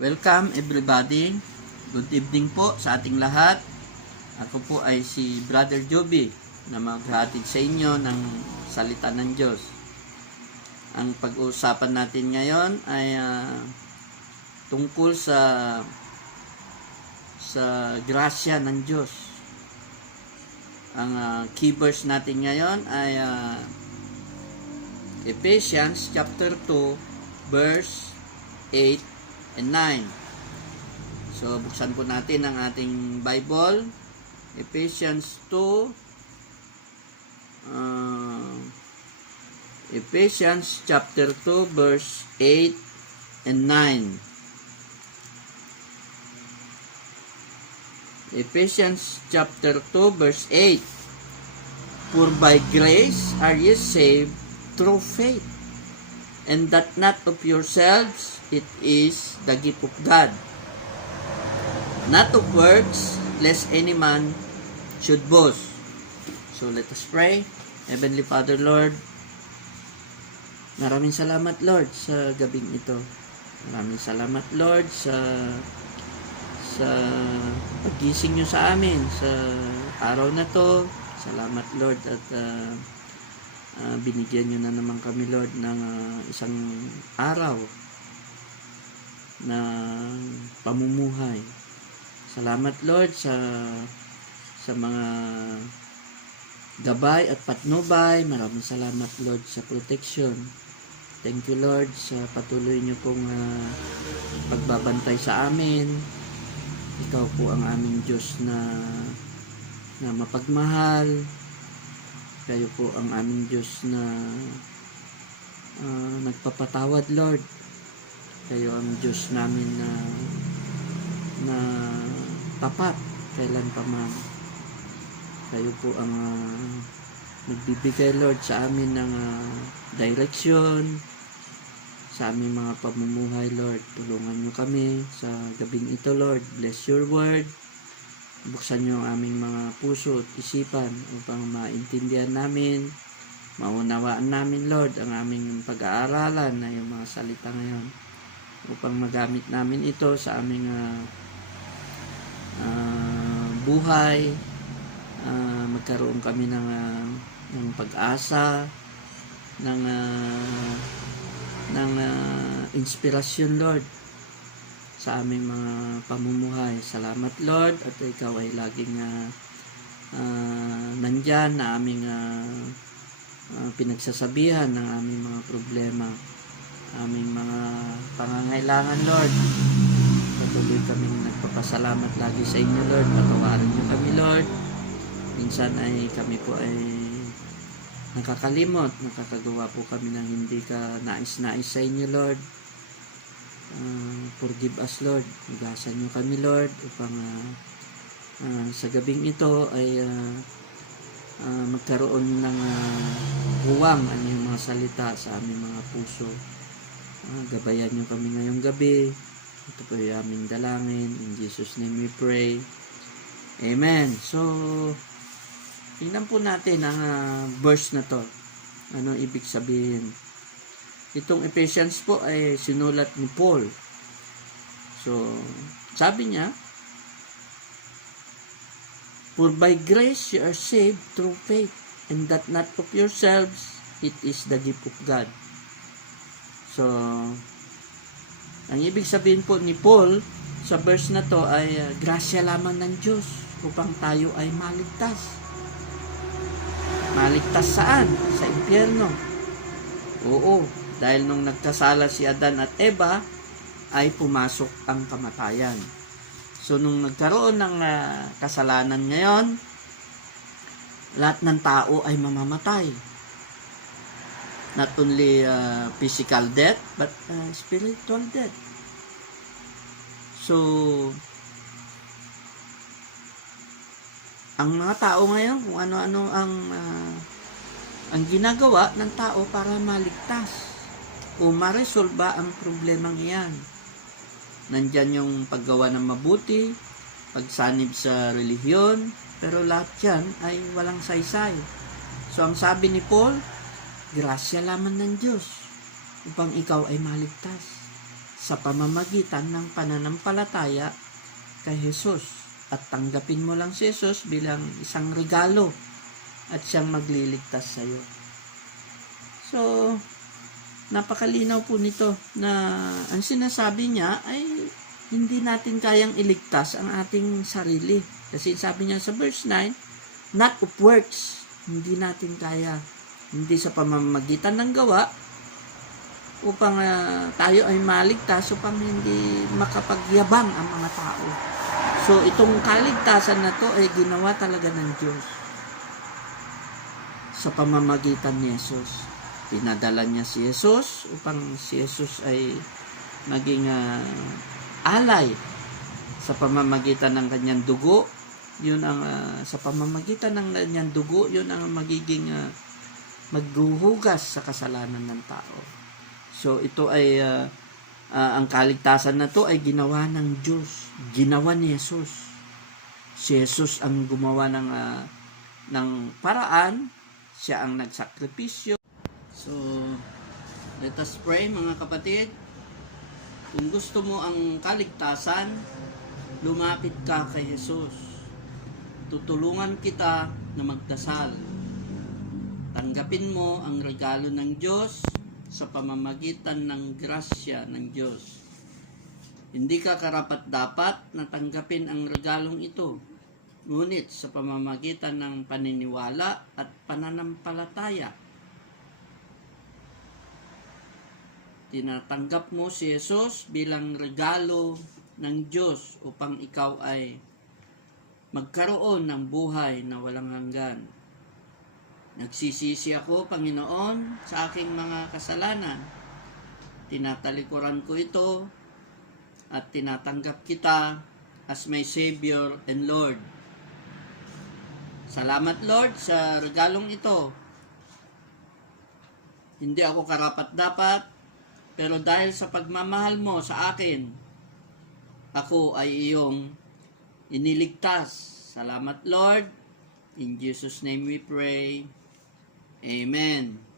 Welcome everybody. Good evening po sa ating lahat. Ako po ay si Brother Joby na maghatid sa inyo ng salita ng Diyos. Ang pag-uusapan natin ngayon ay tungkol sa grasya ng Diyos. Ang key verse natin ngayon ay Ephesians chapter 2 verse 8 and 9. So, buksan po natin ang ating Bible. Ephesians 2. Ephesians chapter 2 verse 8 and 9. Ephesians chapter 2 verse 8. For by grace are ye saved through faith, and that not of yourselves, it is the gift of God, not of works, lest any man should boast. So let us pray. Heavenly Father, Lord, maraming salamat, Lord, sa gabing ito. Maraming salamat, Lord, sa pagising nyo sa amin sa araw na to. Salamat, Lord, at binigyan nyo na naman kami, Lord, ng isang araw na pamumuhay. Salamat, Lord, sa mga gabay at patnubay. Maraming salamat, Lord, sa protection. Thank you, Lord, sa patuloy nyo pong pagbabantay sa amin. Ikaw po ang aming Diyos na mapagmahal. Kayo po ang aming Diyos na nagpapatawad, Lord. Kayo ang Diyos namin na tapat kailan pa man. Kayo po ang nagbibigay, Lord, sa amin ng direksyon sa aming mga pamumuhay, Lord. Tulungan nyo kami sa gabing ito, Lord. Bless your word. Buksan nyo ang aming mga puso at isipan upang maintindihan namin, maunawaan namin, Lord, ang aming pag-aaralan na yung mga salita ngayon, upang magamit namin ito sa aming buhay, magkaroon kami ng pag-asa, ng inspirasyon, Lord, sa aming mga pamumuhay. Salamat, Lord, at ikaw ay laging nandyan na aming pinagsasabihan ng aming mga problema, aming mga pangangailangan, Lord. Patuloy kaming nagpapasalamat lagi sa inyo, Lord. Patawarin niyo kami, Lord. Minsan ay kami po ay nakakalimot, nakakagawa po kami ng hindi ka nais-nais sa inyo, Lord. Forgive us, Lord. Magasan nyo kami, Lord, upang sa gabing ito ay magkaroon ng huwang ang yung mga salita sa aming mga puso. Gabayan nyo kami ngayong gabi. Ito po yung aming dalangin. In Jesus' name we pray. Amen. So, tingnan po natin ang verse na to. Ano ibig sabihin? Itong Ephesians po ay sinulat ni Paul. So, sabi niya, for by grace you are saved through faith, and that not of yourselves, it is the gift of God. So, ang ibig sabihin po ni Paul sa verse na to ay grasya lamang ng Diyos upang tayo ay maligtas. Maligtas saan? Sa impyerno. Oo. Dahil nung nagkasala si Adan at Eva, ay pumasok ang kamatayan. So, nung nagkaroon ng kasalanan ngayon, lahat ng tao ay mamamatay. Not only physical death, but spiritual death. So, ang mga tao ngayon, kung ano-ano ang ginagawa ng tao para maligtas o maresolba ang problemang iyan. Nandyan yung paggawa ng mabuti, pagsanib sa relihiyon, pero lahat yan ay walang saysay. So, ang sabi ni Paul, grasya lamang ng Diyos upang ikaw ay maligtas. sa pamamagitan ng pananampalataya kay Jesus. At tanggapin mo lang si Jesus bilang isang regalo at siyang magliligtas sa iyo. So, napakalinaw po nito na ang sinasabi niya ay hindi natin kayang iligtas ang ating sarili. Kasi sabi niya sa verse 9, not of works. Hindi natin kaya. Hindi sa pamamagitan ng gawa upang tayo ay maligtas, upang hindi makapagyabang ang mga tao. So, itong kaligtasan na to ay ginawa talaga ng Diyos sa pamamagitan ni Jesus. Pinadala niya si Jesus upang si Jesus ay maging alay sa pamamagitan ng kanyang dugo. Yun ang sa pamamagitan ng kanyang dugo, yun ang magiging maghuhugas sa kasalanan ng tao. So ito ay ang kaligtasan na to ay ginawa ng Diyos, ginawa ni Jesus. Si Jesus ang gumawa ng paraan, siya ang nagsakripisyo. So let us pray, mga kapatid. Kung gusto mo ang kaligtasan, lumapit ka kay Jesus. Tutulungan kita na magdasal. Tanggapin mo ang regalo ng Diyos sa pamamagitan ng grasya ng Diyos. Hindi ka karapat-dapat na tanggapin ang regalong ito, ngunit sa pamamagitan ng paniniwala at pananampalataya, tinatanggap mo si Jesus bilang regalo ng Diyos upang ikaw ay magkaroon ng buhay na walang hanggan. Nagsisisi ako, Panginoon, sa aking mga kasalanan. Tinatalikuran ko ito at tinatanggap kita as my Savior and Lord. Salamat, Lord, sa regalong ito. Hindi ako karapat-dapat, pero dahil sa pagmamahal mo sa akin, ako ay iyong iniligtas. Salamat, Lord. In Jesus' name we pray. Amen.